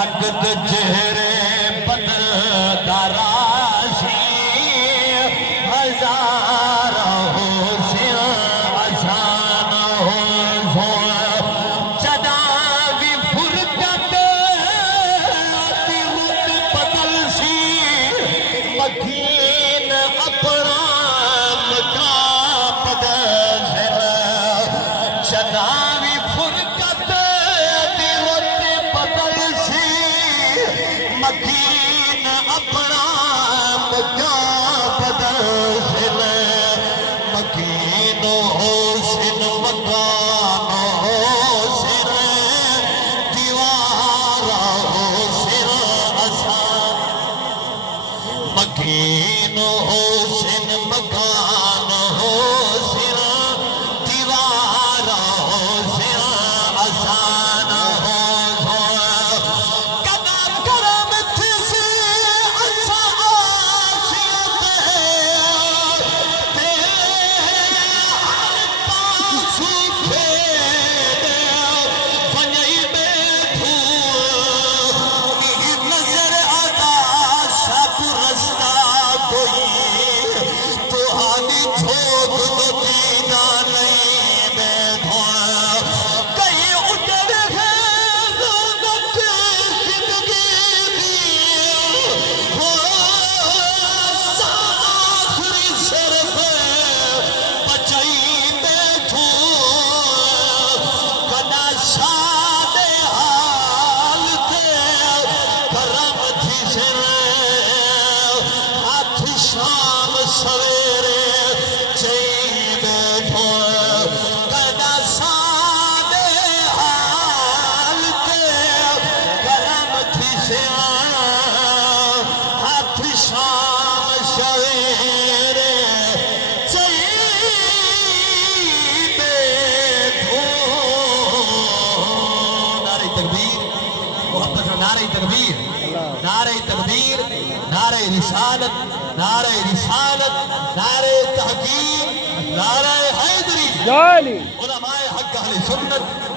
तकत चेहरे बदल दरासी हजार हो से आसान हो जदा भी फुरकत रुत बदल सी मकीन अपना मका बदल जदा भी फुरकत रुत बदल सी मकीन अपना मका बदल मकीन हो सिन मकान हो सिर दीवार हो सिर आसान मकीन हो सिन मकान हो सिर दीवार हो सिर आसान हो कदा करम थी असा आसियत ते हर पासू खेद वञई बैठू नजर आदा सब रस्ता कोई तुहानी छोड़ दो दीदा नहीं बैठो कई उजड़ है ज़रूरत जिंदगी दी हो आखिरी सिर्फ बचाई बैठू कदा सादे हाल थे करम थी सिर हाथ शाम सवेरे चई बैठो कदा सादे हाल थे करम थी सिर हाथ शाम सवेरे चई बैठो नारे तकबीर मोहब्बत नारे तकबीर नारे तकबीर नारे रिसालत नारे तहकीक नारे हैदरी जाली उलमाए हक अहले सुन्नत